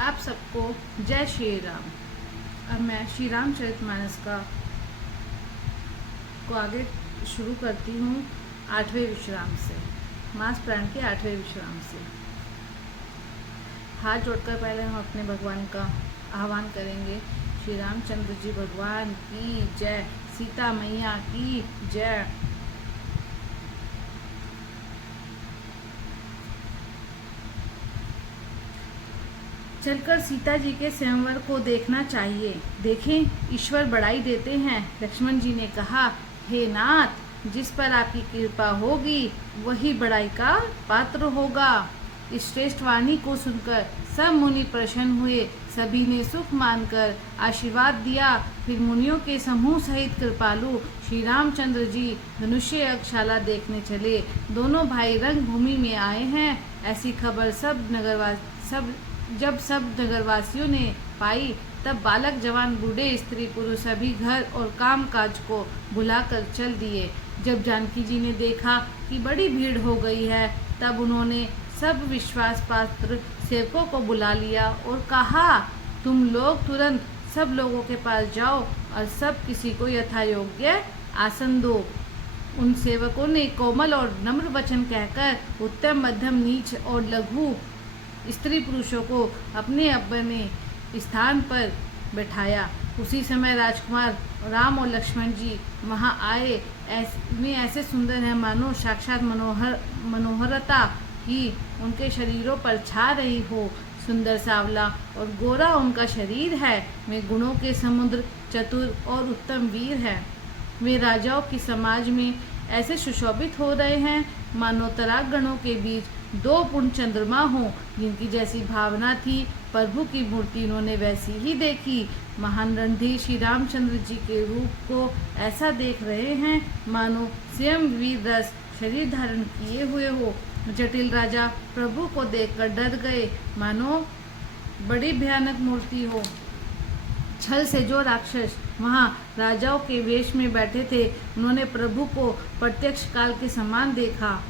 आप सबको जय श्री राम। अब मैं श्री रामचरितमानस को आगे शुरू करती हूँ 8वें विश्राम से, मास प्राण के 8वें विश्राम से। हाथ जोड़कर पहले हम अपने भगवान का आह्वान करेंगे। श्री रामचंद्र जी भगवान की जय, सीता मैया की जय। चलकर सीता जी के स्वयंवर को देखना चाहिए। देखें, ईश्वर बड़ाई देते हैं। लक्ष्मण जी ने कहा, हे नाथ, जिस पर आपकी कृपा होगी वही बड़ाई का पात्र होगा। इस श्रेष्ठ वाणी को सुनकर सब मुनि प्रसन्न हुए। सभी ने सुख मानकर आशीर्वाद दिया। फिर मुनियों के समूह सहित कृपालु श्री रामचंद्र जी धनुष्य यज्ञशाला देखने चले। दोनों भाई रंग भूमि में आए हैं, ऐसी खबर जब सब नगरवासियों ने पाई, तब बालक जवान बूढ़े स्त्री पुरुष सभी घर और काम काज को भुलाकर चल दिए। जब जानकी जी ने देखा कि बड़ी भीड़ हो गई है, तब उन्होंने सब विश्वास पात्र सेवकों को बुला लिया और कहा, तुम लोग तुरंत सब लोगों के पास जाओ और सब किसी को यथायोग्य आसन दो। उन सेवकों ने कोमल और नम्र वचन कहकर उत्तम, मध्यम, नीच और लघु स्त्री पुरुषों को अपने अपने स्थान पर बैठाया। उसी समय राजकुमार राम और लक्ष्मण जी वहां आए। ऐसे सुंदर हैं मानो साक्षात मनोहरता ही उनके शरीरों पर छा रही हो। सुंदर, सावला और गोरा उनका शरीर है। वे गुणों के समुद्र, चतुर और उत्तम वीर हैं। वे राजाओं की समाज में ऐसे सुशोभित हो रहे हैं मानो तरागणों के बीच दो पूर्ण चंद्रमा हो। जिनकी जैसी भावना थी, प्रभु की मूर्ति उन्होंने वैसी ही देखी। महान रणधीर श्री रामचंद्र जी के रूप को ऐसा देख रहे हैं मानो स्वयं वीर रस शरीर धारण किए हुए हो। जटिल राजा प्रभु को देखकर डर गए, मानो बड़ी भयानक मूर्ति हो। छल से जो राक्षस वहां राजाओं के वेश में बैठे थे, उन्होंने प्रभु को प्रत्यक्ष काल के समान देखा।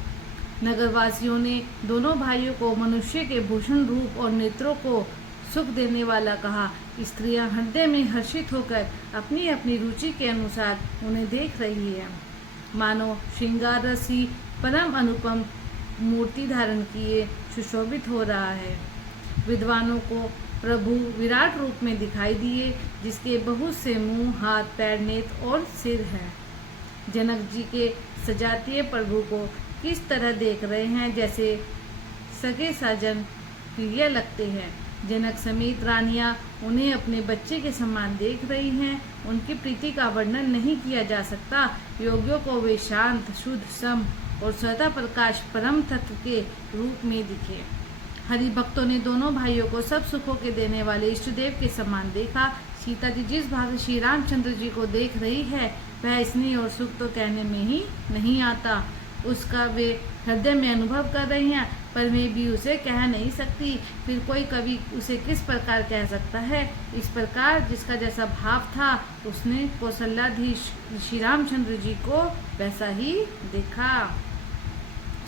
नगरवासियों ने दोनों भाइयों को मनुष्य के भूषण रूप और नेत्रों को सुख देने वाला कहा। स्त्रियां हृदय में हर्षित होकर अपनी अपनी रुचि के अनुसार उन्हें देख रही है। मानो श्रृंगार रसी परम अनुपम मूर्ति धारण किए सुशोभित हो रहा है। विद्वानों को प्रभु विराट रूप में दिखाई दिए, जिसके बहुत से मुंह, हाथ, पैर, नेत्र और सिर हैं। जनक जी के सजातीय प्रभु को किस तरह देख रहे हैं, जैसे सगे साजन प्रिय लगते हैं। जनक समेत रानियां उन्हें अपने बच्चे के समान देख रही हैं। उनकी प्रीति का वर्णन नहीं किया जा सकता। योगियों को वे शांत, शुद्ध, सम और स्वतः प्रकाश परम तत्व के रूप में दिखे। हरि भक्तों ने दोनों भाइयों को सब सुखों के देने वाले इष्टदेव के समान देखा। सीता जी जिस भाव से श्री रामचंद्र जी को देख रही है, वह स्नेह और सुख तो कहने में ही नहीं आता। उसका वे हृदय में अनुभव कर रही हैं, पर वे भी उसे कह नहीं सकती। फिर कोई कवि उसे किस प्रकार कह सकता है। इस प्रकार जिसका जैसा भाव था, उसने कौशल्याधीश श्री रामचंद्र जी को वैसा ही देखा।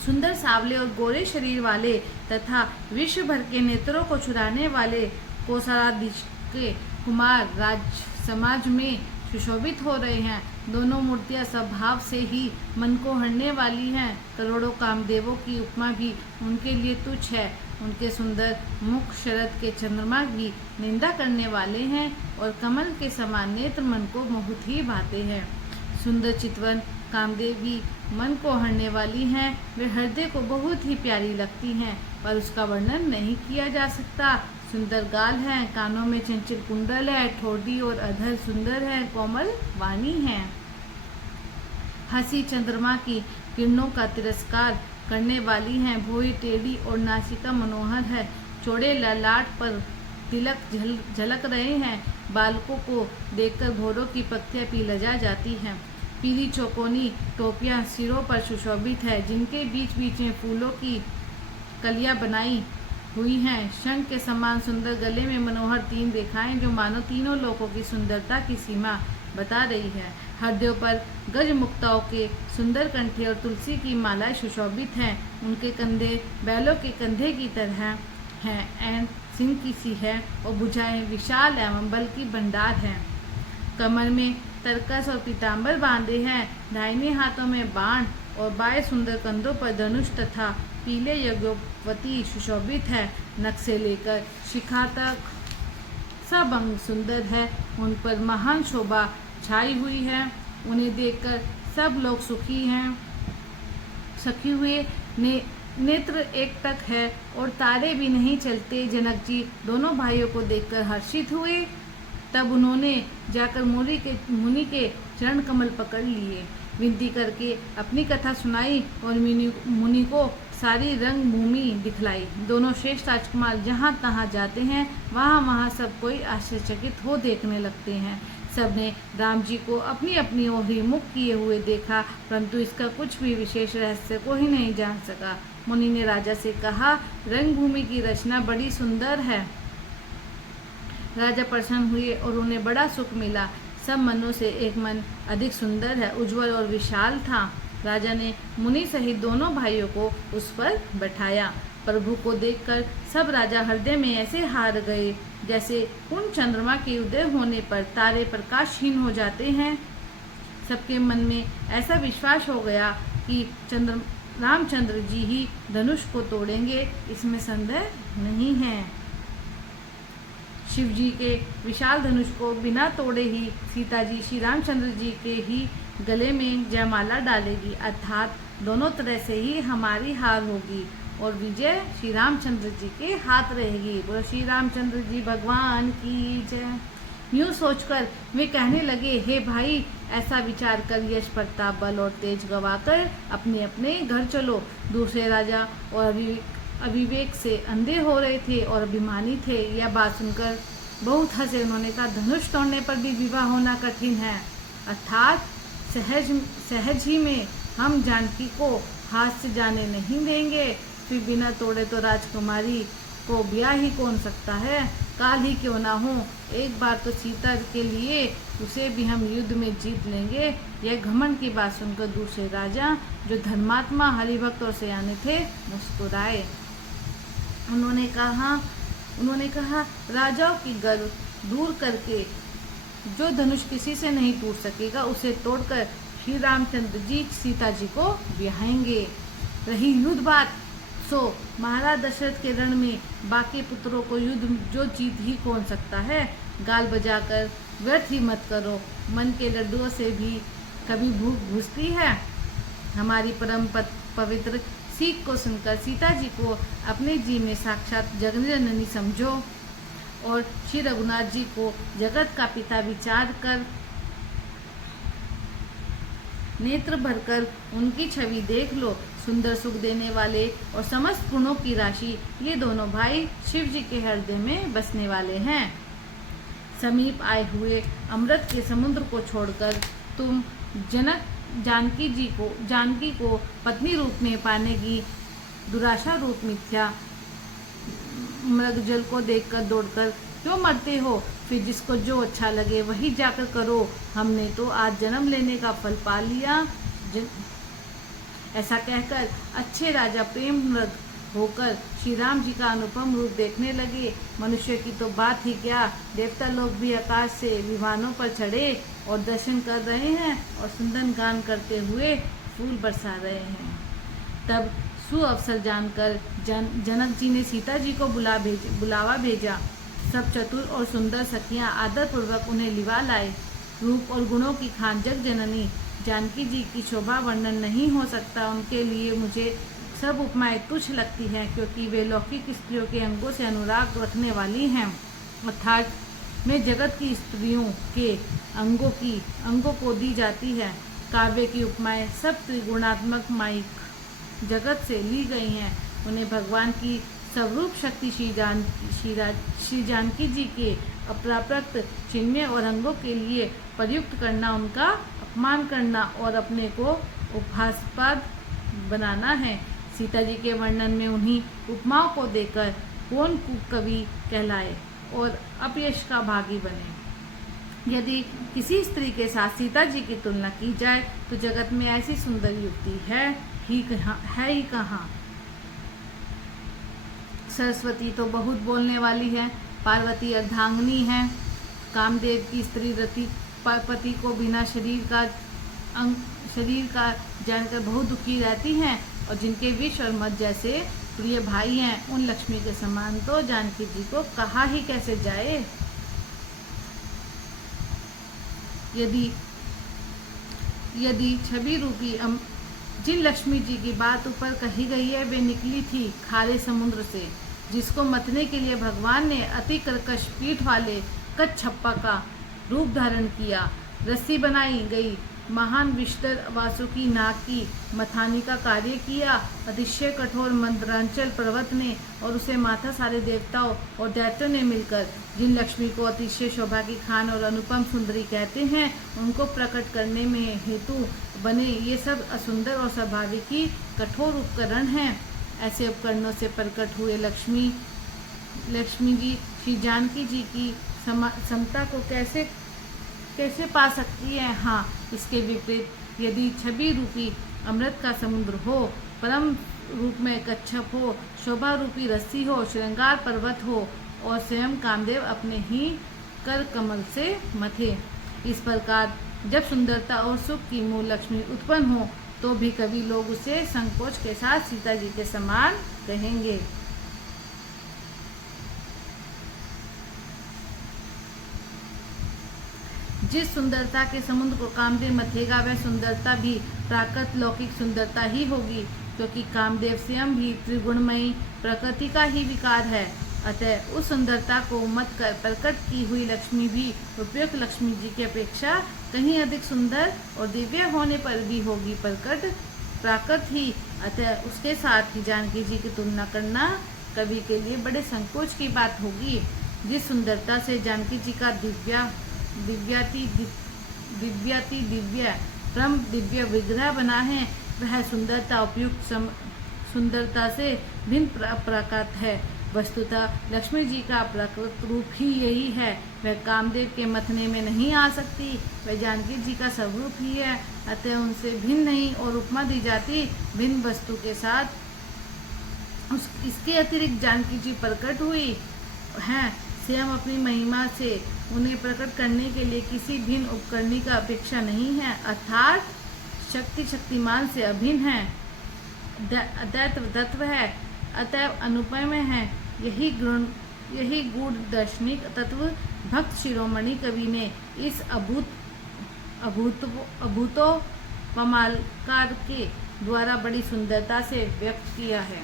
सुंदर, सावले और गोरे शरीर वाले तथा विश्व भर के नेत्रों को चुराने वाले कौशलाधीश के कुमार राज समाज में सुशोभित हो रहे हैं। दोनों मूर्तियां स्वभाव से ही मन को हरने वाली हैं। करोड़ों कामदेवों की उपमा भी उनके लिए तुच्छ है। उनके सुंदर मुख शरद के चंद्रमा की निंदा करने वाले हैं और कमल के समान नेत्र मन को बहुत ही भाते हैं। सुंदर चितवन कामदेवी मन को हरने वाली हैं। वे हृदय को बहुत ही प्यारी लगती हैं, पर उसका वर्णन नहीं किया जा सकता। सुंदर गाल हैं, कानों में चंचल कुंडल है, ठोड़ी और अधर सुंदर है, कोमल वाणी है। हंसी चंद्रमा की किरणों का तिरस्कार करने वाली है। भौहें टेढ़ी और नासिका मनोहर है। चौड़े ललाट पर तिलक झलक रहे हैं। बालकों को देखकर घोड़ों की पत्तियां भी लजा जाती हैं। पीली चौकोनी टोपियां सिरों पर सुशोभित है, जिनके बीच बीच में फूलों की कलियां बनाई हुई हैं। शंख के समान सुंदर गले में मनोहर 3 रेखाएं, जो मानो तीनों लोकों की सुंदरता की सीमा बता रही है। हृदयों पर गज मुक्ताओं के सुंदर कंठे और तुलसी की मालाएं सुशोभित हैं। उनके कंधे बैलों के कंधे की तरह हैं एंड सिंह की सी है और भुजाएं विशाल एवं बल की भंडार है। कमर में तरकस और पीताम्बर बांधे हैं, दाहिने हाथों में बाण और बाएं सुंदर कंधों पर धनुष तथा पीले यज्ञोपवीत सुशोभित है। नख से लेकर शिखा तक सब अंग सुंदर है, उन पर महान शोभा छाई हुई है। उन्हें देखकर सब लोग सुखी हैं, सखी हुए नेत्र एक टक है और तारे भी नहीं चलते। जनक जी दोनों भाइयों को देखकर हर्षित हुए। तब उन्होंने जाकर मुनि के चरण कमल पकड़ लिए, विनती करके अपनी कथा सुनाई और मुनि को सारी रंग भूमि दिखलाई। दोनों श्रेष्ठ राजकुमार जहाँ तहाँ जाते हैं, वहाँ सब कोई आश्चर्यचकित हो देखने लगते हैं। सबने राम जी को अपनी अपनी ओर ही मुख किए हुए देखा, परंतु इसका कुछ भी विशेष रहस्य को ही नहीं जान सका। मुनि ने राजा से कहा, रंगभूमि की रचना बड़ी सुंदर है। राजा प्रसन्न हुए और उन्हें बड़ा सुख मिला। सब मनों से एक मन अधिक सुंदर है, उज्जवल और विशाल था। राजा ने मुनि सहित दोनों भाइयों को उस पर बैठाया। प्रभु को देखकर सब राजा हृदय में ऐसे हार गए जैसे पूर्ण चंद्रमा के उदय होने पर तारे प्रकाशहीन हो जाते हैं। सबके मन में ऐसा विश्वास हो गया कि रामचंद्र जी ही धनुष को तोड़ेंगे, इसमें संदेह नहीं है। शिव जी के विशाल धनुष को बिना तोड़े ही सीता जी श्री रामचंद्र जी के ही गले में जयमाला डालेगी, अर्थात दोनों तरह से ही हमारी हार होगी और विजय श्री रामचंद्र जी के हाथ रहेगी। बोलो श्री रामचंद्र जी भगवान की जय। यूँ सोचकर वे कहने लगे, हे भाई, ऐसा विचार कर यश प्रताप बल और तेज गवाकर अपने अपने घर चलो। दूसरे राजा और अविवेक से अंधे हो रहे थे और अभिमानी थे। यह बात सुनकर बहुत हंसे। उन्होंने कहा, धनुष तोड़ने पर भी विवाह होना कठिन है, अर्थात सहज ही में हम जानकी को हाथ से जाने नहीं देंगे। फिर बिना तोड़े तो राजकुमारी को ब्याह ही कौन सकता है, काल ही क्यों ना हो। एक बार तो सीता के लिए उसे भी हम युद्ध में जीत लेंगे। यह घमंड की बात सुनकर दूसरे राजा, जो धर्मात्मा हरिभक्त और सयाने थे, मुस्कुराए। उन्होंने कहा, राजाओं की गर्व दूर करके जो धनुष किसी से नहीं टूट सकेगा, उसे तोड़कर श्री रामचंद्र जी सीता जी को ब्याहेंगे। रही युद्ध बात, सो महाराज दशरथ के रण में बाकी पुत्रों को युद्ध जो जीत ही कौन सकता है। गाल बजाकर व्यर्थ ही मत करो, मन के लड्डुओं से भी कभी भूख बुझती है। हमारी परम पवित्र सीख को सुनकर सीता जी को अपने जी में साक्षात जगजननी समझो और श्री रघुनाथ जी को जगत का पिता विचार कर नेत्र भरकर उनकी छवि देख लो। सुंदर सुख देने वाले और समस्त गुणों की राशि ये दोनों भाई शिव जी के हृदय में बसने वाले हैं। समीप आए हुए अमृत के समुद्र को छोड़कर तुम जानकी को पत्नी रूप में पाने की दुराशा रूप मिथ्या मृगजल को देखकर दौड़कर क्यों मरते हो। फिर जिसको जो अच्छा लगे वही जाकर करो। हमने तो आज जन्म लेने का फल पा लिया। ऐसा कहकर अच्छे राजा प्रेम मृग होकर श्री राम जी का अनुपम रूप देखने लगे। मनुष्य की तो बात ही क्या, देवता लोग भी आकाश से विमानों पर चढ़े और दर्शन कर रहे हैं और सुंदर गान करते हुए फूल बरसा रहे हैं। तब सुअवसर जानकर जनक जी ने सीता जी को बुलावा भेजा। सब चतुर और सुंदर सखियां आदर पूर्वक उन्हें लिवा लाए। रूप और गुणों की खान जग जननी जानकी जी की शोभा वर्णन नहीं हो सकता। उनके लिए मुझे सब उपमाएं तुच्छ लगती हैं, क्योंकि वे लौकिक स्त्रियों के अंगों से अनुराग रखने वाली हैं। अर्थात में जगत की स्त्रियों के अंगों को दी जाती है। काव्य की उपमाएं सब त्रिगुणात्मक माइक जगत से ली गई हैं। उन्हें भगवान की स्वरूप शक्ति श्री जानकी जी के अप्राकृत चिन्मय और अंगों के लिए प्रयुक्त करना उनका अपमान करना और अपने को उपहासास्पद बनाना है। सीता जी के वर्णन में उन्हीं उपमाओं को देकर कौन कवि कहलाए और अपयश का भागी बने। यदि किसी स्त्री के साथ सीता जी की तुलना की जाए तो जगत में ऐसी सुंदर युवती है ही कहाँ। सरस्वती तो बहुत बोलने वाली है, पार्वती अर्धांगिनी है, कामदेव की स्त्री रति पति को बिना शरीर का जानकर बहुत दुखी रहती हैं, और जिनके विष और मद जैसे प्रिय भाई हैं, उन लक्ष्मी के समान तो जानकी जी को कहा ही कैसे जाए। यदि छवि रूपी जिन लक्ष्मी जी की बात ऊपर कही गई है, वे निकली थी खारे समुद्र से, जिसको मथने के लिए भगवान ने अति कर्कश पीठ वाले कच्छप्पा का रूप धारण किया। रस्सी बनाई गई, महान विष्टर वासुकी नाग की मथानी का कार्य किया। अतिशय कठोर मंद्रांचल पर्वत ने और उसे माथा सारे देवताओं और दैत्यों ने मिलकर जिन लक्ष्मी को अतिशय शोभा की खान और अनुपम सुंदरी कहते हैं, उनको प्रकट करने में हेतु बने ये सब असुंदर और स्वाभाविक ही कठोर उपकरण हैं। ऐसे उपकरणों से प्रकट हुए लक्ष्मी जी श्री जानकी जी की समता को कैसे पा सकती है। हाँ, इसके विपरीत यदि छवि रूपी अमृत का समुद्र हो, परम रूप में कच्छप हो, शोभा रूपी रस्सी हो, श्रृंगार पर्वत हो और स्वयं कामदेव अपने ही कर कमल से मथे, इस प्रकार जब सुंदरता और सुख की मूल लक्ष्मी उत्पन्न हो, तो भी कभी लोग उसे संकोच के साथ सीता जी के समान कहेंगे। जिस सुंदरता के समुद्र को कामदेव मथेगा, वह सुंदरता भी प्राकृत लौकिक सुंदरता ही होगी, क्योंकि कामदेव स्वयं भी त्रिगुणमयी प्रकृति का ही विकार है। अतः उस सुंदरता को मत कर प्रकट की हुई लक्ष्मी भी उपयुक्त लक्ष्मी जी की अपेक्षा कहीं अधिक सुंदर और दिव्य होने पर भी होगी प्रकट प्राकृत ही। अतः उसके साथ ही जानकी जी की तुलना करना कवि के लिए बड़े संकोच की बात होगी। जिस सुंदरता से जानकी जी का दिव्य विग्रह बना है, वह सुंदरता उपयुक्त सुंदरता से भिन्न प्रकृत है। वस्तुतः लक्ष्मी जी का प्रकृत रूप ही यही है। वह कामदेव के मथने में नहीं आ सकती, वह जानकी जी का स्वरूप ही है। अतः उनसे भिन्न नहीं और उपमा दी जाती भिन्न वस्तु के साथ इसके अतिरिक्त जानकी जी प्रकट हुई हैं। स्वयं अपनी महिमा से उन्हें प्रकट करने के लिए किसी भिन्न उपकरणी का अपेक्षा नहीं है, अर्थात शक्तिमान से अभिन्न है, अद्वैत तत्व है, अतएव अनुपम है। यही गूढ़ दार्शनिक तत्व भक्त शिरोमणि कवि ने इस अभूतोपमालकार के द्वारा बड़ी सुंदरता से व्यक्त किया है।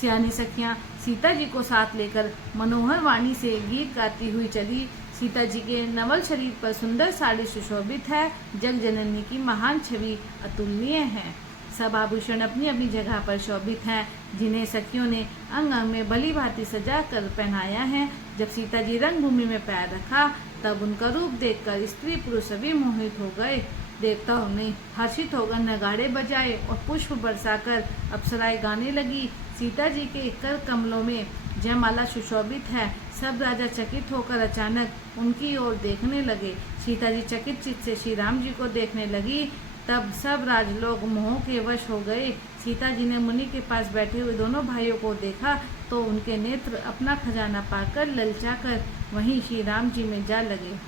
सियानी सखियां सीता जी को साथ लेकर मनोहर वाणी से गीत गाती हुई चली। सीता जी के नवल शरीर पर सुंदर साड़ी सुशोभित है। जग जननी की महान छवि अतुलनीय है। सब आभूषण अपनी अपनी जगह पर शोभित हैं, जिन्हें सखियों ने अंग अंग में भली भांति सजा कर पहनाया है। जब सीता जी रंगभूमि में पैर रखा, तब उनका रूप देखकर स्त्री पुरुष सभी मोहित हो गए। देवताओं ने हर्षित होकर नगाड़े बजाए और पुष्प बरसाकर अप्सराएं गाने लगी। सीता जी के कर कमलों में जयमाला सुशोभित है। सब राजा चकित होकर अचानक उनकी ओर देखने लगे। सीता जी चकित चित्त से श्री राम जी को देखने लगी। तब सब राजलोग मोह के वश हो गए। सीता जी ने मुनि के पास बैठे हुए दोनों भाइयों को देखा तो उनके नेत्र अपना खजाना पाकर ललचाकर वहीं श्री राम जी में जा लगे।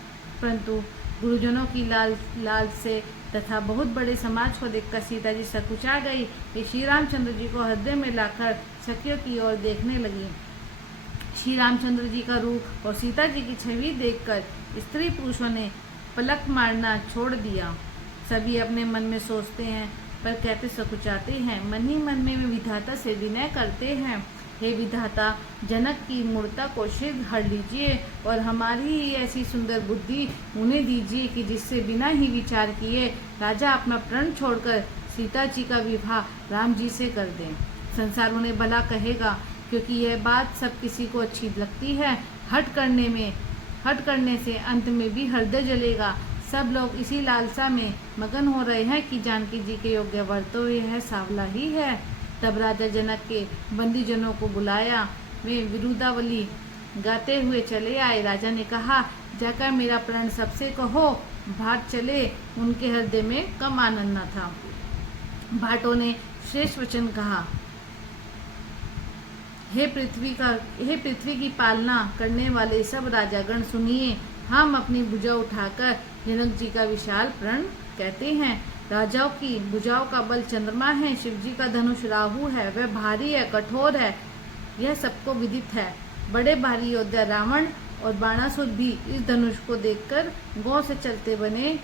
परंतु गुरुजनों की लाल से तथा बहुत बड़े समाज को देखकर सीता जी सकुचा गई। वे श्री रामचंद्र जी को हृदय में लाकर सखियों की ओर देखने लगी। श्री रामचंद्र जी का रूप और सीता जी की छवि देखकर स्त्री पुरुषों ने पलक मारना छोड़ दिया। सभी अपने मन में सोचते हैं पर कहते सकुचाते हैं। मन ही मन में विधाता से विनय करते हैं, हे विधाता, जनक की मूर्ता को शीघ्र हर लीजिए और हमारी ही ऐसी सुंदर बुद्धि उन्हें दीजिए कि जिससे बिना ही विचार किए राजा अपना प्रण छोड़कर सीता जी का विवाह राम जी से कर दें। संसार उन्हें भला कहेगा, क्योंकि यह बात सब किसी को अच्छी लगती है। हट करने से अंत में भी हृदय जलेगा। सब लोग इसी लालसा में मगन हो रहे हैं कि जानकी जी के योग्य वर तो यह सांवला ही है। तब राजा जनक के बंदीजनों को बुलाया। वे विरुदावली गाते हुए चले आए। राजा ने कहा, जाकर मेरा प्रण सबसे कहो, भाट चले। उनके हृदय में कम आनंद न था। भाटों ने श्रेष्ठ वचन कहा, हे पृथ्वी की पालना करने वाले सब राजागण सुनिए, हम अपनी भुजा उठाकर जनक जी का विशाल प्रण कहते हैं। राजाओं की भुजाओं का बल चंद्रमा है, शिव जी का धनुष राहु है, वह भारी है, कठोर है, यह सबको विदित है। बड़े भारी योद्धा रावण और बाणासुर भी इस धनुष को देखकर गौ से चलते बने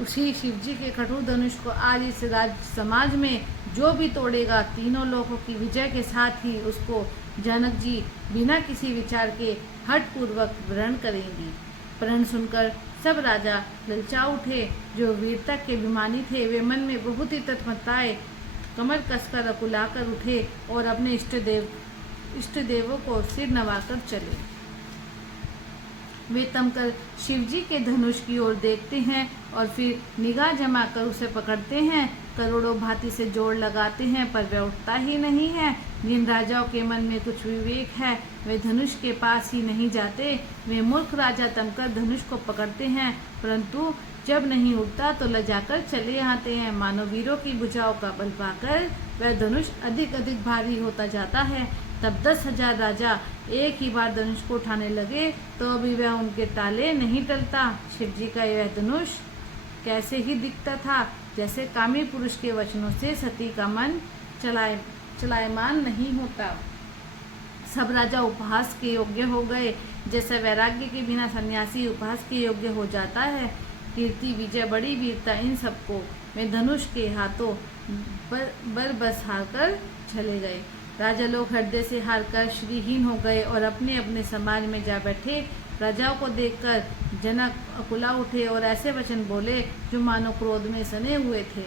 उसी शिव जी के कठोर धनुष को आज इस राज समाज में जो भी तोड़ेगा, तीनों लोगों की विजय के साथ ही उसको जनक जी बिना किसी विचार के हठ पूर्वक वरण करेंगी। प्रण सुनकर सब राजा ललचा उठे। जो वीरता के अभिमानी थे वे मन में बहुत ही तत्परताए कमर कसकर अकुलाकर उठे और अपने इष्ट देवों को सिर नवाकर चले। वे तमकर शिव जी के धनुष की ओर देखते हैं और फिर निगाह जमा कर उसे पकड़ते हैं। करोड़ों भांति से जोड़ लगाते हैं पर वह उठता ही नहीं है। जिन राजाओं के मन में कुछ विवेक है वे धनुष के पास ही नहीं जाते। वे मूर्ख राजा तमकर धनुष को पकड़ते हैं परंतु जब नहीं उठता तो लजाकर चले आते हैं। मानो वीरों की भुजाओं का बल पाकर वह धनुष अधिक अधिक भारी होता जाता है। तब 10,000 राजा एक ही बार धनुष को उठाने लगे तो अभी वह उनके टाले नहीं टलता। शिव जी का यह धनुष कैसे ही दिखता था जैसे कामी पुरुष के वचनों से सती का मन चलायमान नहीं होता। सब राजा उपहास के योग्य हो गए, जैसे वैराग्य के बिना सन्यासी उपहास के योग्य हो जाता है। कीर्ति विजय बड़ी वीरता इन सबको वे धनुष के हाथों बस हारकर चले गए। राजा लोग हृदय से हारकर श्रीहीन हो गए और अपने अपने समाज में जा बैठे। राजाओं को देखकर जनक अकुला उठे और ऐसे वचन बोले जो मानो क्रोध में सने हुए थे।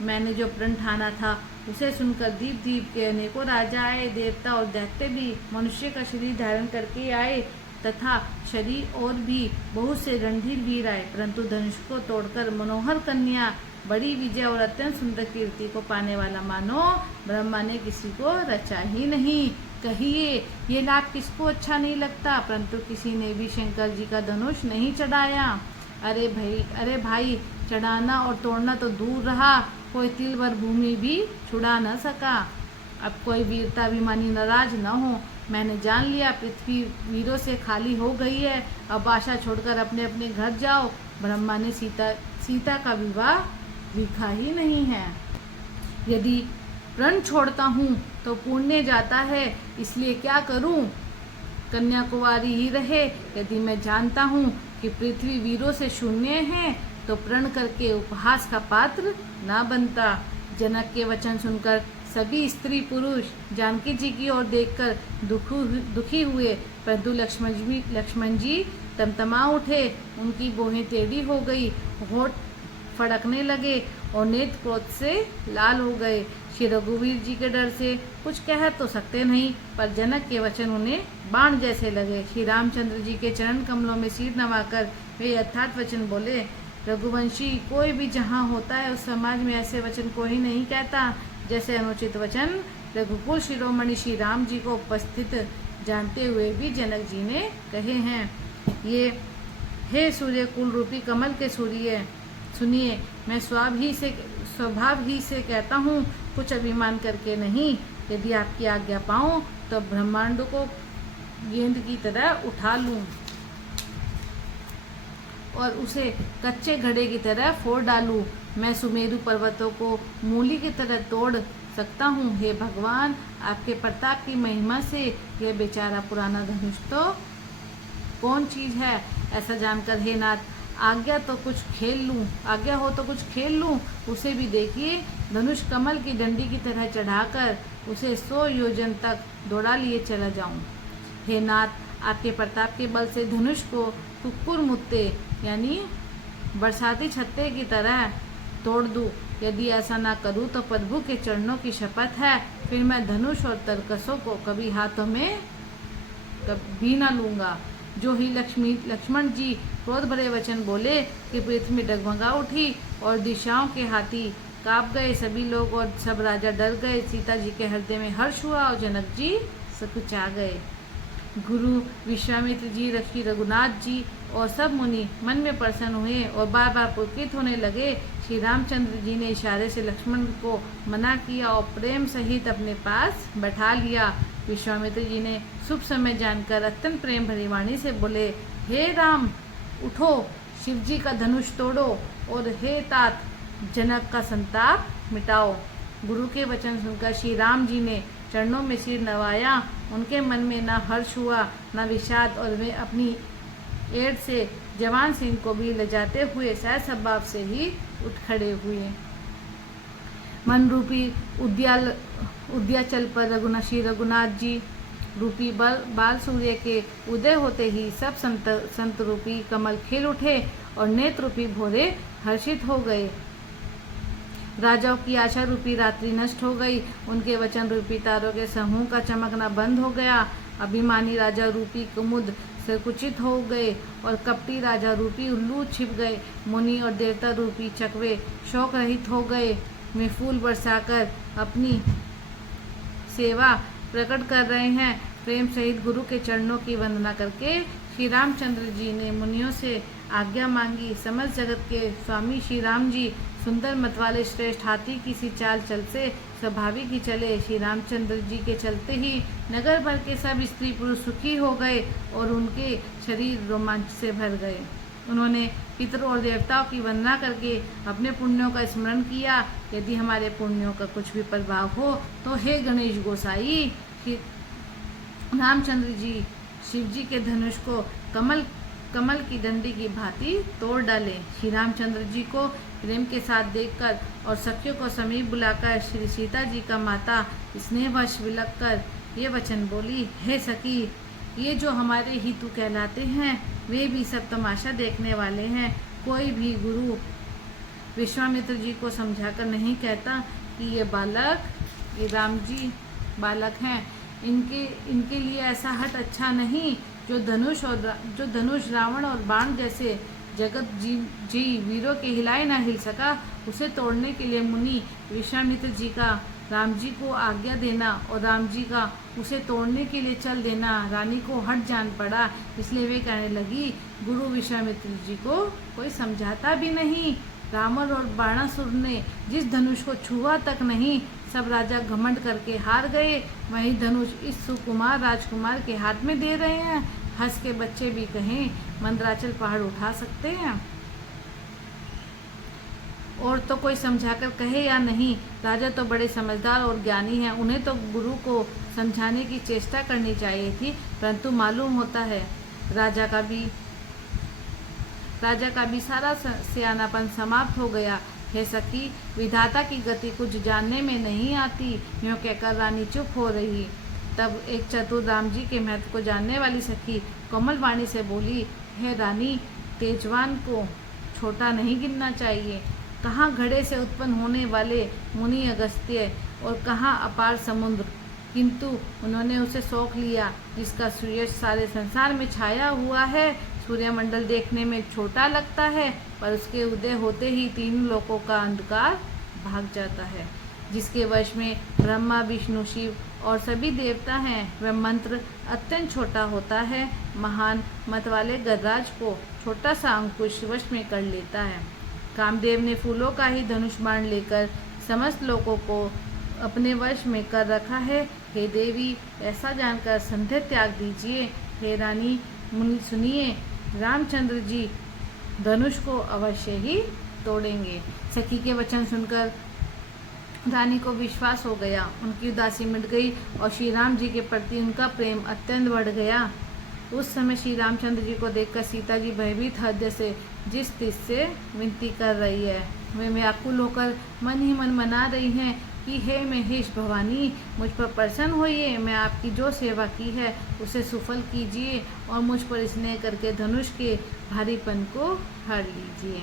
मैंने जो प्रण ठाना था उसे सुनकर दीप दीप के अनेकों राजा आए, देवता और दैत्य भी मनुष्य का शरीर धारण करके आए तथा शरीर और भी बहुत से रणधीर वीर आए, परंतु धनुष को तोड़कर मनोहर कन्या बड़ी विजय और अत्यंत सुंदर कीर्ति को पाने वाला मानो ब्रह्मा ने किसी को रचा ही नहीं। कहिए ये लाभ किसको अच्छा नहीं लगता, परंतु किसी ने भी शंकर जी का धनुष नहीं चढ़ाया। अरे भाई चढ़ाना और तोड़ना तो दूर रहा, कोई तिल भर भूमि भी छुड़ा न सका। अब कोई वीरता अभिमानी नाराज न हो। मैंने जान लिया पृथ्वी वीरों से खाली हो गई है, अब आशा छोड़कर अपने अपने घर जाओ। ब्रह्मा ने सीता का विवाह लिखा ही नहीं है। यदि प्रण छोड़ता हूँ तो पुण्य जाता है, इसलिए क्या करूँ, कन्या कुंवारी ही रहे। यदि मैं जानता हूँ कि पृथ्वी वीरों से शून्य है तो प्रण करके उपहास का पात्र ना बनता। जनक के वचन सुनकर सभी स्त्री पुरुष जानकी जी की ओर देखकर दुखी हुए, परंतु लक्ष्मण जी तमतमा उठे। उनकी भौहें टेढ़ी हो गई, होठ फड़कने लगे और नेत्र क्रोध से लाल हो गए। श्री रघुवीर जी के डर से कुछ कह तो सकते नहीं, पर जनक के वचन उन्हें बाण जैसे लगे। श्री रामचंद्र जी के चरण कमलों में सिर नवाकर वे यथार्थ वचन बोले, रघुवंशी कोई भी जहाँ होता है उस समाज में ऐसे वचन कोई नहीं कहता जैसे अनुचित वचन रघुकुल शिरोमणि श्री राम जी को उपस्थित जानते हुए भी जनक जी ने कहे हैं। ये हे सूर्य कुल रूपी कमल के सूर्य, सुनिए मैं स्वभाव ही से कहता हूँ, कुछ अभिमान करके नहीं। यदि आपकी आज्ञा पाऊँ तो ब्रह्मांड को गेंद की तरह उठा लूँ और उसे कच्चे घड़े की तरह फोड़ डालूं। मैं सुमेरु पर्वतों को मूली की तरह तोड़ सकता हूँ। हे भगवान, आपके प्रताप की महिमा से यह बेचारा पुराना धनुष तो कौन चीज है। ऐसा जानकर हे नाथ, आज्ञा हो तो कुछ खेल लूँ। उसे भी देखिए, धनुष कमल की डंडी की तरह चढ़ाकर उसे 100 योजन तक दौड़ा लिए चला जाऊं। हे नाथ, आपके प्रताप के बल से धनुष को कुक्कुर मुत्ते यानी बरसाती छत्ते की तरह तोड़ दूं। यदि ऐसा ना करूं तो प्रभु के चरणों की शपथ है, फिर मैं धनुष और तरकसों को कभी हाथों में कभी ना लूंगा। जो ही लक्ष्मण जी क्रोध भरे वचन बोले कि पृथ्वी डगमगा उठी और दिशाओं के हाथी कांप गए। सभी लोग और सब राजा डर गए। सीता जी के हृदय में हर्ष हुआ और जनक जी सकुचा गए। गुरु विश्वामित्र जी, ऋषि रघुनाथ जी और सब मुनि मन में प्रसन्न हुए और बार बार पुलकित होने लगे। श्री रामचंद्र जी ने इशारे से लक्ष्मण को मना किया और प्रेम सहित अपने पास बैठा लिया। विश्वामित्र जी ने शुभ समय जानकर अत्यंत प्रेम भरी वाणी से बोले, हे राम उठो, शिव जी का धनुष तोड़ो और हे तात जनक का संताप मिटाओ। गुरु के वचन सुनकर श्री राम जी ने चरणों में सिर नवाया। उनके मन में न हर्ष हुआ न विषाद और वे अपनी एड़ से जवान सिंह को भी लजाते हुए सहज स्वभाव से ही उठ खड़े हुए। मन रूपी उद्याचल पर श्री रघुनाथ जी रूपी बाल सूर्य के उदय होते ही सब संत रूपी कमल खिल उठे और नेत्र रूपी भोरे हर्षित हो गए। राजाओं की आशा रूपी रात्रि नष्ट हो गई। उनके वचन रूपी तारों के समूह का चमकना बंद हो गया। अभिमानी राजा रूपी कुमुद संकुचित हो गए और कपटी राजा रूपी उल्लू छिप गए। मुनि और देवता रूपी चकवे शोक रहित हो गए। वे फूल बरसाकर अपनी सेवा प्रकट कर रहे हैं। प्रेम सहित गुरु के चरणों की वंदना करके श्री रामचंद्र जी ने मुनियों से आज्ञा मांगी। समस्त जगत के स्वामी श्री राम जी सुंदर मत वाले श्रेष्ठ हाथी की सी चाल चलते स्वाभाविक ही चले। श्री रामचंद्र जी के चलते ही नगर भर के सब स्त्री पुरुष सुखी हो गए और उनके शरीर रोमांच से भर गए। उन्होंने पितरों और देवताओं की वंदना करके अपने पुण्यों का स्मरण किया। यदि हमारे पुण्यों का कुछ भी प्रभाव हो तो हे गणेश गोसाई, रामचंद्र जी शिव जी के धनुष को कमल की डंडी की भांति तोड़ डाले। श्री रामचंद्र जी को प्रेम के साथ देखकर और सखियों को समीप बुलाकर श्री सीता जी का माता स्नेहवश विलक कर ये वचन बोली, हे सखी, ये जो हमारे हितु कहलाते हैं वे भी सब तमाशा देखने वाले हैं। कोई भी गुरु विश्वामित्र जी को समझाकर नहीं कहता कि ये राम जी बालक हैं। इनके लिए ऐसा हट अच्छा नहीं। जो धनुष रावण और बाण जैसे जगत जी वीरों के हिलाए ना हिल सका, उसे तोड़ने के लिए मुनि विश्वामित्र जी का राम जी को आज्ञा देना और राम जी का उसे तोड़ने के लिए चल देना रानी को हट जान पड़ा। इसलिए वे कहने लगी, गुरु विश्वामित्र जी को कोई समझाता भी नहीं। रावण और बाणासुर ने जिस धनुष को छुआ तक नहीं, सब राजा घमंड करके हार गए। वही धनुष इस सुकुमार राजकुमार के हाथ में दे रहे हैं। हंस के बच्चे भी कहें मंदराचल पहाड़ उठा सकते हैं। और तो कोई समझाकर कहे या नहीं, राजा तो बड़े समझदार और ज्ञानी हैं। उन्हें तो गुरु को समझाने की चेष्टा करनी चाहिए थी, परंतु मालूम होता है राजा का भी सारा सियानापन समाप्त हो गया। हे सखी, विधाता की गति कुछ जानने में नहीं आती। यूँ कहकर रानी चुप हो रही। तब एक चतुर राम जी के महत्व को जानने वाली सखी कोमल वाणी से बोली, हे रानी, तेजवान को छोटा नहीं गिनना चाहिए। कहाँ घड़े से उत्पन्न होने वाले मुनि अगस्त्य और कहाँ अपार समुद्र, किंतु उन्होंने उसे सौंप लिया जिसका सूर्य सारे संसार में छाया हुआ है। सूर्यमंडल देखने में छोटा लगता है, पर उसके उदय होते ही तीन लोकों का अंधकार भाग जाता है। जिसके वश में ब्रह्मा विष्णु शिव और सभी देवता हैं, वह मंत्र अत्यंत छोटा होता है। महान मत वाले गजराज को छोटा सा अंकुश वश में कर लेता है। कामदेव ने फूलों का ही धनुष बाण लेकर समस्त लोगों को अपने वश में कर रखा है। हे देवी, ऐसा जानकर संध्या त्याग दीजिए। हे रानी, मुनि सुनिए, रामचंद्र जी धनुष को अवश्य ही तोड़ेंगे। सखी के वचन सुनकर रानी को विश्वास हो गया। उनकी उदासी मिट गई और श्री राम जी के प्रति उनका प्रेम अत्यंत बढ़ गया। उस समय श्री रामचंद्र जी को देखकर सीता जी भयभीत हृदय से जिस तिस से विनती कर रही है, वे व्याकुल होकर मन ही मन मना रही हैं कि हे महेश भवानी, मुझ पर प्रसन्न होइए। मैं आपकी जो सेवा की है उसे सफल कीजिए और मुझ पर स्नेह करके धनुष के भारीपन को हर लीजिए।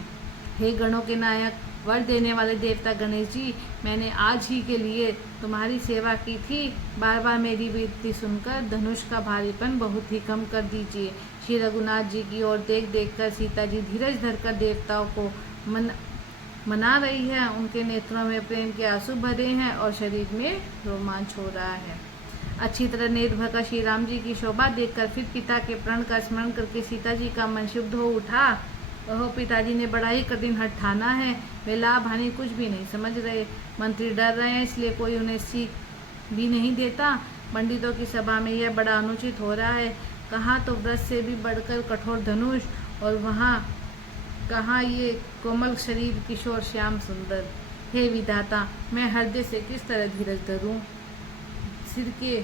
हे गणों के नायक, वर देने वाले देवता गणेश जी, मैंने आज ही के लिए तुम्हारी सेवा की थी। बार बार मेरी विनती सुनकर धनुष का भारीपन बहुत ही कम कर दीजिए। श्री रघुनाथ जी की ओर देख देख कर सीता जी धीरज धरकर देवताओं को मना रही है। उनके नेत्रों में प्रेम के आंसू भरे हैं और शरीर में रोमांच हो रहा है। अच्छी तरह नेत्र भरकर श्री राम जी की शोभा देखकर फिर पिता के प्रण का स्मरण करके सीता जी का मन शुद्ध हो उठा। ओह, पिताजी ने बड़ा ही कठिन हठ ठाना है। वे लाभ हानि कुछ भी नहीं समझ रहे। मंत्री डर रहे हैं, इसलिए कोई उन्हें सीख भी नहीं देता। पंडितों की सभा में यह बड़ा अनुचित हो रहा है। कहाँ तो व्रत से भी बढ़कर कठोर धनुष, और वहाँ कहाँ ये कोमल शरीर किशोर श्याम सुंदर। हे विधाता, मैं हृदय से किस तरह धीरज धरूं? सिर के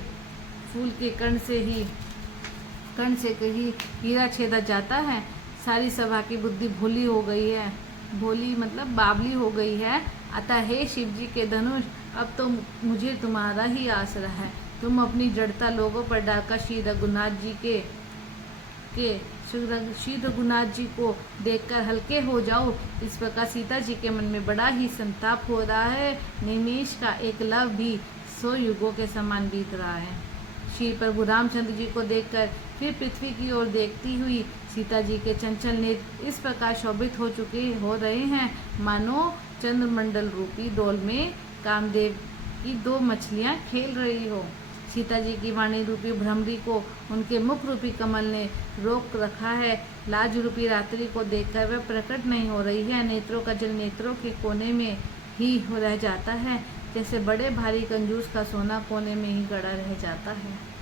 फूल के कण से कहीं हीरा छेदा जाता है। सारी सभा की बुद्धि भोली हो गई है, भोली मतलब बावली हो गई है। अतः हे शिव जी के धनुष, अब तो मुझे तुम्हारा ही आसरा है। तुम अपनी जड़ता लोगों पर डालकर श्री रघुनाथ जी को देखकर हल्के हो जाओ। इस प्रकार सीता जी के मन में बड़ा ही संताप हो रहा है। निमेष का एक लव भी 100 युगों के समान बीत रहा है। श्री प्रभु रामचंद्र जी को देखकर फिर पृथ्वी की ओर देखती हुई सीता जी के चंचल नेत्र इस प्रकार शोभित हो रहे हैं, मानो चंद्रमंडल रूपी डोल में कामदेव की 2 मछलियां खेल रही हो। सीता जी की वाणी रूपी भ्रमरी को उनके मुख रूपी कमल ने रोक रखा है। लाज रूपी रात्रि को देखकर वह प्रकट नहीं हो रही है। नेत्रों का जल नेत्रों के कोने में ही रह जाता है, जैसे बड़े भारी कंजूस का सोना कोने में ही गड़ा रह जाता है।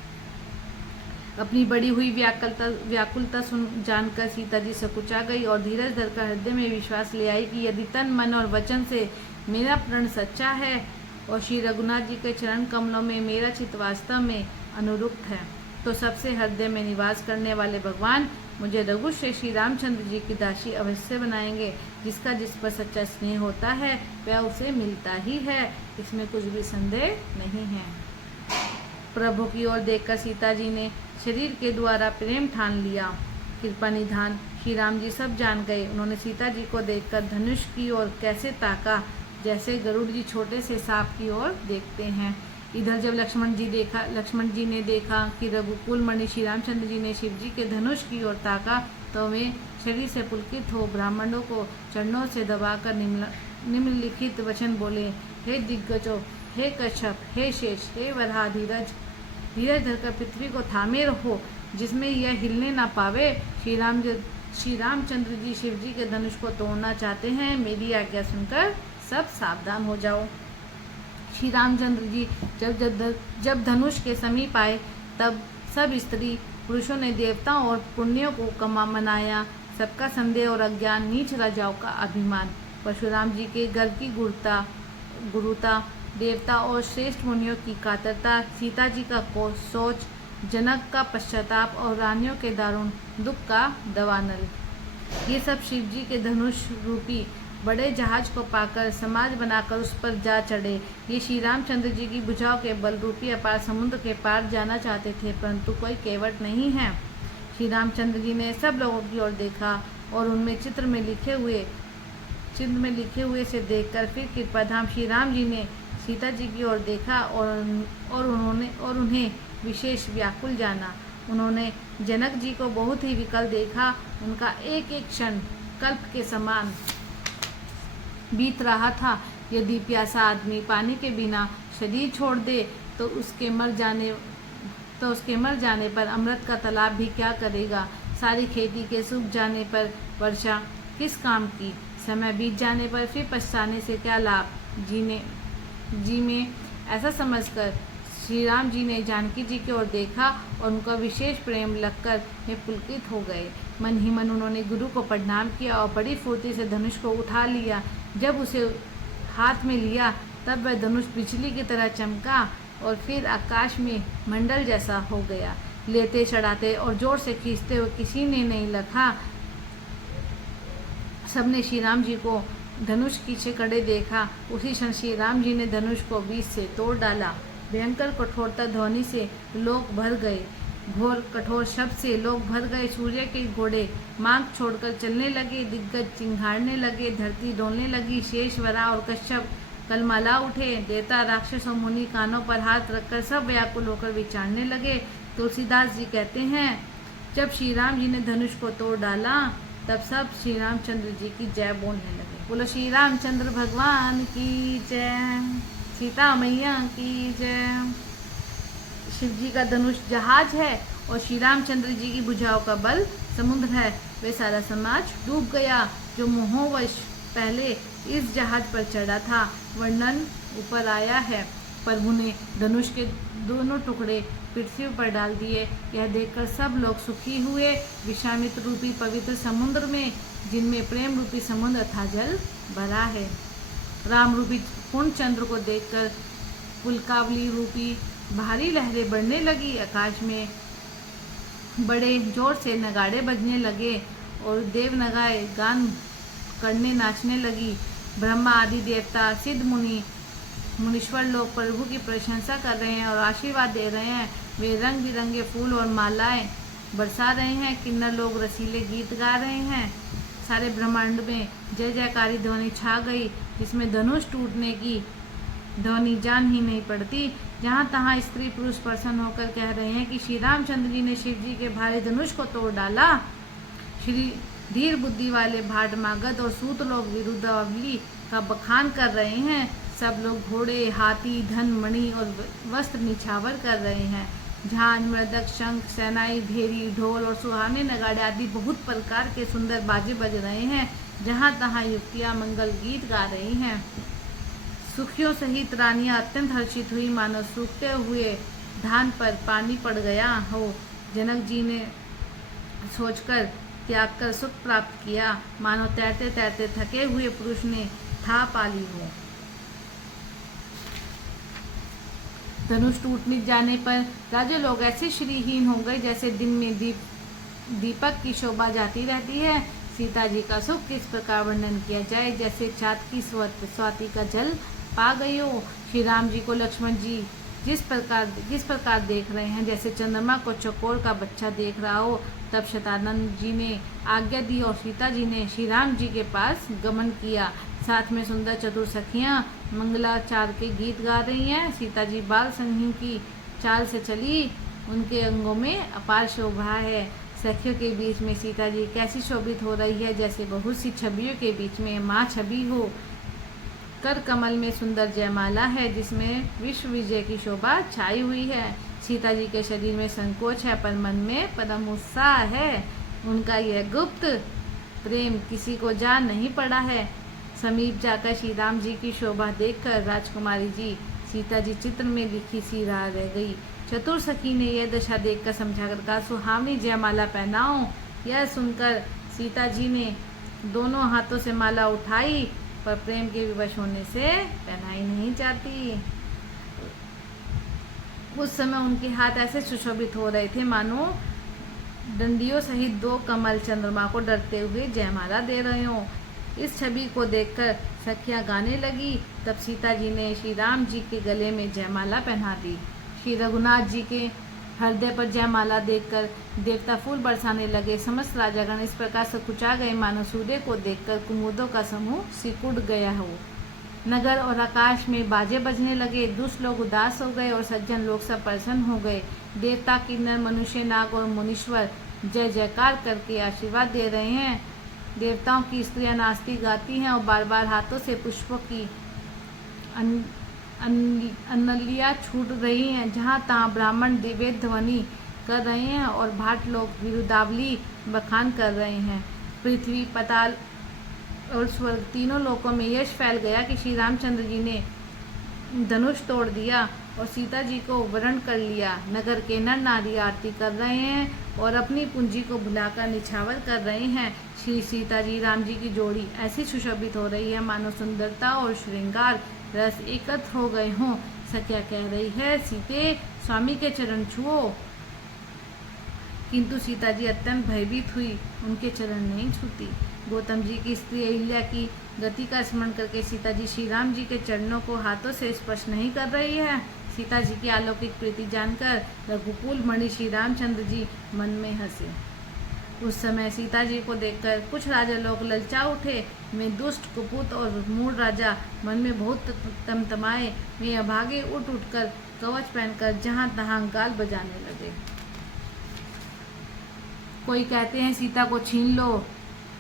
अपनी बड़ी हुई व्याकुलता सुन जानकर सीता जी सकुचा गई और धीरज धरकर हृदय में विश्वास ले आई कि यदि तन मन और वचन से मेरा प्रण सच्चा है और श्री रघुनाथ जी के चरण कमलों में मेरा चित्त वास्तव में अनुरुक्त है, तो सबसे हृदय में निवास करने वाले भगवान मुझे रघुश्रेष्ठ श्री रामचंद्र जी की दासी अवश्य बनाएंगे। जिसका जिस पर सच्चा स्नेह होता है वह उसे मिलता ही है, इसमें कुछ भी संदेह नहीं है। प्रभु की ओर देखकर सीता जी ने शरीर के द्वारा प्रेम ठान लिया। कृपा निधान श्री राम जी सब जान गए। उन्होंने सीता जी को देखकर धनुष की ओर कैसे ताका, जैसे गरुड़ जी छोटे से सांप की ओर देखते हैं। इधर जब लक्ष्मण जी ने देखा कि रघुकुल मणि श्री रामचंद्र जी ने शिव जी के धनुष की ओर ताका, तो वे शरीर से पुलकित हो ब्राह्मणों को चरणों से दबाकर निम्नलिखित वचन बोले। हे दिग्गजों, हे कश्यप, हे शेष, हे वराह, धीरज धरकर पृथ्वी को थामे रहो, जिसमें यह हिलने ना पावे। श्री रामचंद्र जी शिव जी के धनुष को तोड़ना चाहते हैं। मेरी आज्ञा सुनकर सब सावधान हो जाओ। श्री रामचंद्र जी जब धनुष के समीप आए, तब सब स्त्री पुरुषों ने देवताओं और पुण्यों को मनाया। सबका संदेह और अज्ञान, नीच राजाओं का अभिमान, परशुराम जी के गर्व की गुरुता, देवता और श्रेष्ठ मुनियों की कातरता, सीता जी का सोच, जनक का पश्चाताप और रानियों के दारुण दुख का दवानल, ये सब शिव जी के धनुष रूपी बड़े जहाज को पाकर समाज बनाकर उस पर जा चढ़े। ये श्री रामचंद्र जी की भुजाओं के बल रूपी अपार समुद्र के पार जाना चाहते थे, परंतु कोई केवट नहीं है। श्री रामचंद्र जी ने सब लोगों की ओर देखा और उनमें चित्र में लिखे हुए से देखकर फिर कृपाधाम श्री राम जी ने सीता जी की ओर देखा और उन्हें विशेष व्याकुल जाना। उन्होंने जनक जी को बहुत ही विकल देखा। उनका एक एक क्षण कल्प के समान बीत रहा था। यदि प्यासा आदमी पानी के बिना शरीर छोड़ दे तो उसके मर जाने पर अमृत का तालाब भी क्या करेगा। सारी खेती के सूख जाने पर वर्षा किस काम की। समय बीत जाने पर फिर पछताने से क्या लाभ। जी में ऐसा समझकर श्री राम जी ने जानकी जी की ओर देखा और उनका विशेष प्रेम लगकर वे पुलकित हो गए। मन ही मन उन्होंने गुरु को प्रणाम किया और बड़ी फुर्ती से धनुष को उठा लिया। जब उसे हाथ में लिया तब वह धनुष बिजली की तरह चमका और फिर आकाश में मंडल जैसा हो गया। लेते चढ़ाते और जोर से खींचते हुए किसी ने नहीं लखा। सबने श्री राम जी को धनुष खींचे खड़े देखा। उसी क्षण श्री राम जी ने धनुष को बीच से तोड़ डाला। भयंकर कठोरता ध्वनि से लोग भर गए, घोर कठोर शब्द से लोग भर गए। सूर्य के घोड़े मांग छोड़कर चलने लगे, दिग्गज चिंघाड़ने लगे, धरती डोलने लगी। शेष, वराह और कश्यप कलमला उठे। देवता, राक्षस और मुनि कानों पर हाथ रखकर सब व्याकुल होकर विचारने लगे। तुलसीदास जी कहते हैं, जब श्री राम जी ने धनुष को तोड़ डाला तब सब श्री रामचंद्र जी की जय बोलने लगे। बोलो श्री रामचंद्र भगवान की जय, सीता मैया की जय। शिव जी का धनुष जहाज है और श्री रामचंद्र जी की भुजाओं का बल समुद्र है। वे सारा समाज डूब गया जो मोहवश पहले इस जहाज पर चढ़ा था। वर्णन ऊपर आया है। प्रभु ने धनुष के दोनों टुकड़े पृथ्वी पर डाल दिए। यह देखकर सब लोग सुखी हुए। विश्वामित्र रूपी पवित्र समुद्र में, जिनमें प्रेम रूपी समुद्र अथाह जल भरा है, राम रूपी पूर्ण चंद्र को देखकर पुलकावली रूपी भारी लहरें बढ़ने लगी। आकाश में बड़े जोर से नगाड़े बजने लगे और देवनगाएं गान करने नाचने लगी। ब्रह्मा आदि देवता, सिद्ध मुनि, मुनीश्वर लोग प्रभु की प्रशंसा कर रहे हैं और आशीर्वाद दे रहे हैं। वे रंग बिरंगे फूल और मालाएं बरसा रहे हैं। किन्नर लोग रसीले गीत गा रहे हैं। सारे ब्रह्मांड में जय जयकारी ध्वनि छा गई, जिसमें धनुष टूटने की ध्वनि जान ही नहीं पड़ती। जहाँ तहाँ स्त्री पुरुष प्रसन्न होकर कह रहे हैं कि श्री रामचंद्र जी ने शिव जी के भारी धनुष को तोड़ डाला। श्री धीर बुद्धि वाले भाट मागध और सूत लोग विरुद्धावली का बखान कर रहे हैं। सब लोग घोड़े, हाथी, धन, मणि और वस्त्र निछावर कर रहे हैं। झांझ, मृदक, शंख, सैनाई, भेरी, ढोल और सुहाने नगाड़े आदि बहुत प्रकार के सुंदर बाजे बज रहे हैं। जहाँ तहाँ युक्तियाँ मंगल गीत गा रही हैं। सुखियों सहित रानियां अत्यंत हर्षित हुई, मानो सूखते हुए धान पर पानी पड़ गया हो। जनक जी ने सोचकर त्याग कर सुख प्राप्त किया, मानो तैरते तैरते थके हुए पुरुष ने था पा ली हो। धनुष टूटने जाने पर राजे लोग ऐसे श्रीहीन हो गए जैसे दिन में दीपक की शोभा जाती रहती है। सीता जी का सुख किस प्रकार वर्णन किया जाए, जैसे चाँद की स्वाति का जल पा गई हो। श्री राम जी को लक्ष्मण जी जिस प्रकार देख रहे हैं, जैसे चंद्रमा को चकोर का बच्चा देख रहा हो। तब शतानंद जी ने आज्ञा दी और सीता जी ने श्री राम जी के पास गमन किया। साथ में सुंदर चतुर सखियाँ मंगलाचार के गीत गा रही हैं। सीता जी बाल संगी की चाल से चली, उनके अंगों में अपार शोभा है। सखियों के बीच में सीता जी कैसी शोभित हो रही है, जैसे बहुत सी छवियों के बीच में माँ छवि हो। कर कमल में सुंदर जयमाला है, जिसमें विश्व विजय की शोभा छाई हुई है। सीता जी के शरीर में संकोच है, पर मन में परम उत्साह है। उनका यह गुप्त प्रेम किसी को जान नहीं पड़ा है। समीप जाकर श्री राम जी की शोभा देखकर राजकुमारी जी सीता जी चित्र में लिखी सी रह गई। चतुर सखी ने यह दशा देखकर समझाकर कहा, सुहावनी जयमाला पहनाओ। यह सुनकर सीता जी ने दोनों हाथों से माला उठाई, पर प्रेम के विवश होने से पहनाई नहीं जाती। उस समय उनके हाथ ऐसे सुशोभित हो रहे थे मानो डंडियों सहित दो कमल चंद्रमा को डरते हुए जयमाला दे रहे हों। इस छवि को देखकर सखियां गाने लगी। तब सीता जी ने श्री राम जी के गले में जयमाला पहना दी। श्री रघुनाथ जी के हृदय पर जयमाला देखकर देवता फूल बरसाने लगे। समस्त राजागण इस प्रकार सकुचा गए मानो सूर्य को देखकर कुमुदों का समूह सिकुड़ गया हो। नगर और आकाश में बाजे बजने लगे। दुष्ट लोग उदास हो गए और सज्जन लोग सब प्रसन्न हो गए। देवता, किन्नर, मनुष्य, नाग और मुनीश्वर जय जयकार करके आशीर्वाद दे रहे हैं। देवताओं की स्त्रियां नाचती गाती हैं और बार बार हाथों से पुष्पों की अनलियाँ छूट रही हैं। जहाँ तहाँ ब्राह्मण दिव्य ध्वनि कर रहे हैं और भाट लोग विरुदावली बखान कर रहे हैं। पृथ्वी, पाताल और स्वर्ग तीनों लोकों में यश फैल गया कि श्री रामचंद्र जी ने धनुष तोड़ दिया और सीता जी को वरण कर लिया। नगर के नर नारी आरती कर रहे हैं और अपनी पूंजी को भुलाकर निछावर कर रहे हैं। श्री सीता जी राम जी की जोड़ी ऐसी सुशोभित हो रही है मानो सुंदरता और श्रृंगार रस एकत्र हो गए हों। सखिया कह रही है, सीते स्वामी के चरण छुओ। किंतु सीता जी अत्यंत भयभीत हुई, उनके चरण नहीं छूती। गौतम जी की स्त्री अहिल्या की गति का स्मरण करके सीता जी श्री राम जी के चरणों को हाथों से स्पर्श नहीं कर रही है। सीता जी की अलौकिक प्रीति जानकर रघुकुल मणि श्री रामचंद्र जी मन में हंसे। उस समय सीता जी को देखकर कुछ राजा लोग ललचा उठे। वे दुष्ट, कुपुत और मूढ़ राजा मन में बहुत तमतमाए। वे अभागे उठ उठकर कवच पहनकर जहाँ तहाँ गाल बजाने लगे। कोई कहते हैं सीता को छीन लो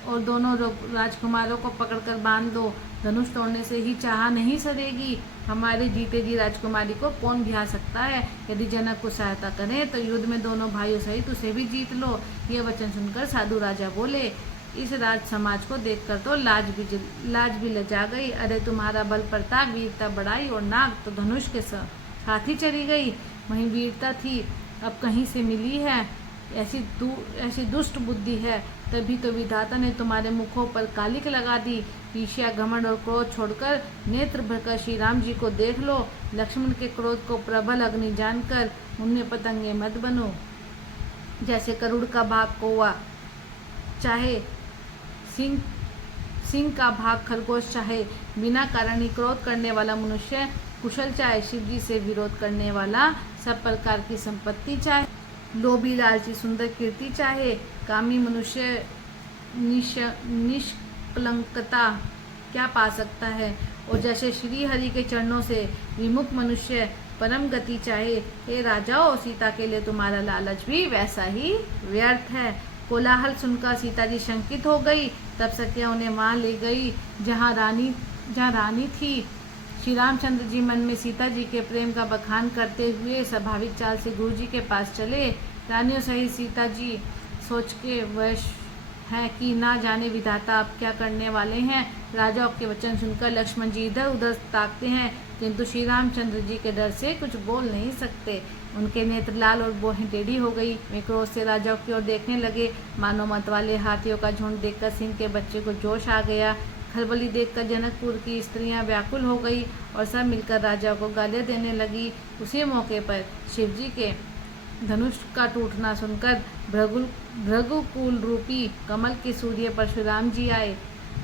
और दोनों राजकुमारों को पकड़कर बांध दो। धनुष तोड़ने से ही चाह नहीं सरेगी। हमारे जीते जी राजकुमारी को कौन ब्याह सकता है। यदि जनक को सहायता करें तो युद्ध में दोनों भाइयों सहित उसे भी जीत लो। ये वचन सुनकर साधु राजा बोले, इस राज समाज को देखकर तो लाज भी लजा गई। अरे तुम्हारा बल प्रताप, वीरता, बड़ाई और नाग तो धनुष के साथ ही चली गई। वहीं वीरता थी अब कहीं से मिली है। ऐसी दुष्ट बुद्धि है, तभी तो विधाता ने तुम्हारे मुखों पर कालिक लगा दी। ईर्ष्या, घमंड और क्रोध छोड़कर नेत्र भरकर श्री राम जी को देख लो। लक्ष्मण के क्रोध को प्रबल अग्नि जानकर उनमें पतंगे मत बनो। जैसे करुड़ का भाग कौवा चाहे सिंह का भाग खरगोश चाहे, बिना कारण ही क्रोध करने वाला मनुष्य कुशल चाहे, शिव जी से विरोध करने वाला सब प्रकार की संपत्ति चाहे, लोभी लालची सुंदर कीर्ति चाहे, कामी मनुष्य निष्कलंकता क्या पा सकता है। और जैसे श्री हरि के चरणों से विमुख मनुष्य परम गति चाहे, हे राजाओ, सीता के लिए तुम्हारा लालच भी वैसा ही व्यर्थ है। कोलाहल सुनकर सीता जी शंकित हो गई। तब सत्या उन्हें वहां ले गई जहाँ रानी थी। श्री रामचंद्र जी मन में सीता जी के प्रेम का बखान करते हुए स्वाभाविक चाल से गुरु जी के पास चले। रानियों सहित सीता जी सोच के वश है कि ना जाने विधाता अब क्या करने वाले हैं। राजाओं के वचन सुनकर लक्ष्मण जी इधर उधर ताकते हैं, किंतु श्री रामचंद्र जी के डर से कुछ बोल नहीं सकते। उनके नेत्र लाल और भौहें टेढ़ी हो गई। वे क्रोध से राजाओं की ओर देखने लगे। मानो मत वाले हाथियों का झुंड देखकर सिंह के बच्चे को जोश आ गया। खलबली देखकर जनकपुर की स्त्रियां व्याकुल हो गई और सब मिलकर राजा को गालियां देने लगी। उसी मौके पर शिवजी के धनुष का टूटना सुनकर भृगुकुल रूपी कमल के सूर्य परशुराम जी आए।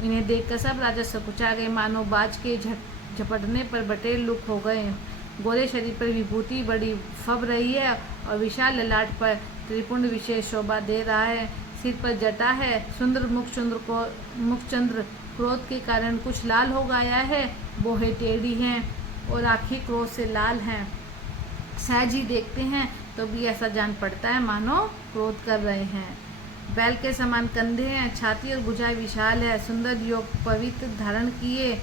इन्हें देखकर सब राजा सकुचा गए, मानो बाज के झपटने पर बटेर लुक हो गए। गोरे शरीर पर विभूति बड़ी फब रही है और विशाल ललाट पर त्रिपुंड विशेष शोभा दे रहा है। सिर पर जटा है। सुंदर मुखचंद्र क्रोध के कारण कुछ लाल हो गया है। बोहे टेढ़ी हैं और आँखें क्रोध से लाल हैं। सहज ही देखते हैं तो भी ऐसा जान पड़ता है मानो क्रोध कर रहे हैं। बैल के समान कंधे हैं, छाती और भुजाएं विशाल है। सुंदर योग पवित्र धारण किए,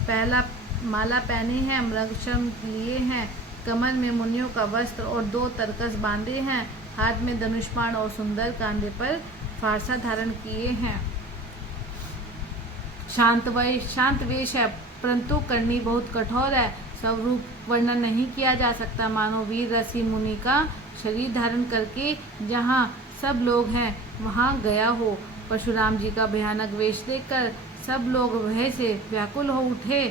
पहला माला पहने हैं, मृगशम लिए हैं, कमर में मुनियों का वस्त्र और 2 तरकस बांधे हैं, हाथ में धनुष्बाण और सुंदर कांधे पर फारसा धारण किए हैं। शांत वेश है, परंतु करनी बहुत कठोर है। स्वरूप वर्णन नहीं किया जा सकता, मानो वीर ऋषि मुनि का शरीर धारण करके जहाँ सब लोग हैं वहाँ गया हो। परशुराम जी का भयानक वेश देखकर सब लोग भय से व्याकुल हो उठे,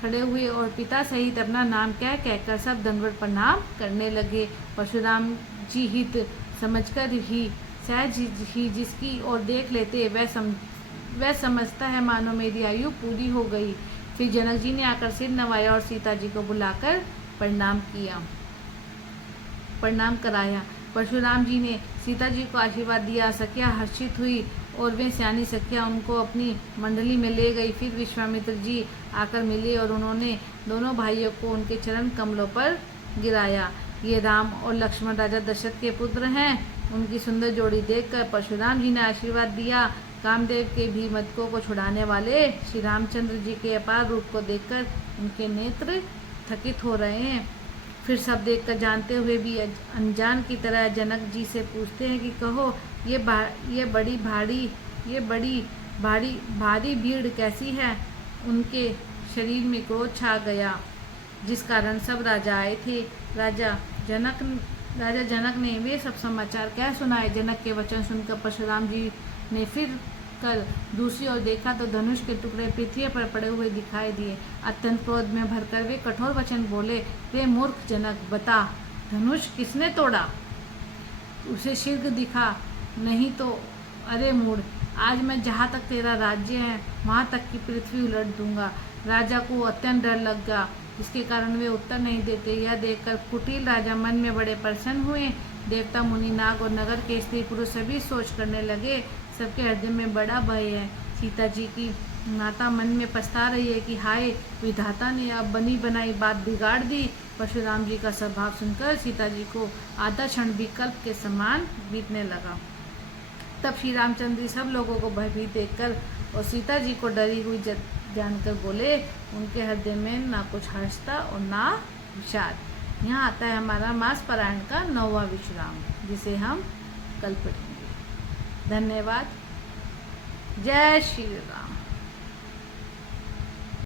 खड़े हुए और पिता सहित अपना नाम कहकर सब दंडवत प्रणाम करने लगे। परशुराम जी हित समझकर ही सहज ही जिसकी ओर देख लेते वह समझता है मानो मेरी आयु पूरी हो गई। फिर जनक जी ने आकर सिर नवाया और सीता जी को बुलाकर प्रणाम कराया। परशुराम जी ने सीता जी को आशीर्वाद दिया। सखिया हर्षित हुई और वे सियानी सखिया उनको अपनी मंडली में ले गई। फिर विश्वामित्र जी आकर मिले और उन्होंने दोनों भाइयों को उनके चरण कमलों पर गिराया। ये राम और लक्ष्मण राजा दशरथ के पुत्र हैं। उनकी सुंदर जोड़ी देखकर परशुराम जी ने आशीर्वाद दिया। कामदेव के भी मदकों को छुड़ाने वाले श्री रामचंद्र जी के अपार रूप को देखकर उनके नेत्र थकित हो रहे हैं। फिर सब देखकर जानते हुए भी अनजान की तरह जनक जी से पूछते हैं कि कहो ये बड़ी भारी भीड़ कैसी है। उनके शरीर में क्रोध छा गया जिस कारण सब राजा आए थे। राजा जनक ने वे सब समाचार कह सुनाए। जनक के वचन सुनकर परशुराम जी ने फिर कर दूसरी ओर देखा तो धनुष के टुकड़े पृथ्वी पर पड़े हुए दिखाई दिए। अत्यंत क्रोध में भरकर वे कठोर वचन बोले, वे मूर्ख जनक, बता धनुष किसने तोड़ा? उसे शीघ्र दिखा, नहीं तो अरे मूढ़, आज मैं जहाँ तक तेरा राज्य है वहाँ तक की पृथ्वी उलट दूंगा। राजा को अत्यंत डर लग गया, जिसके कारण वे उत्तर नहीं देते। यह देखकर कुटिल राजा मन में बड़े प्रसन्न हुए। देवता, मुनि, नाग और नगर के स्त्री पुरुष सभी सोच करने लगे। सबके हृदय में बड़ा भय है। सीता जी की माता मन में पछता रही है कि हाय, विधाता ने अब बनी बनाई बात बिगाड़ दी। परशुराम जी का स्वभाव सुनकर सीता जी को आधा क्षण भी कल्प के समान बीतने लगा। तब श्री रामचंद्र जी सब लोगों को भयभीत देखकर और सीता जी को डरी हुई जानकर बोले, उनके हृदय में ना कुछ हर्ष था और ना विषाद। यहाँ आता है हमारा मास पारायण का 9वां विश्राम, जिसे हम कल पढ़ेंगे। धन्यवाद। जय श्री राम।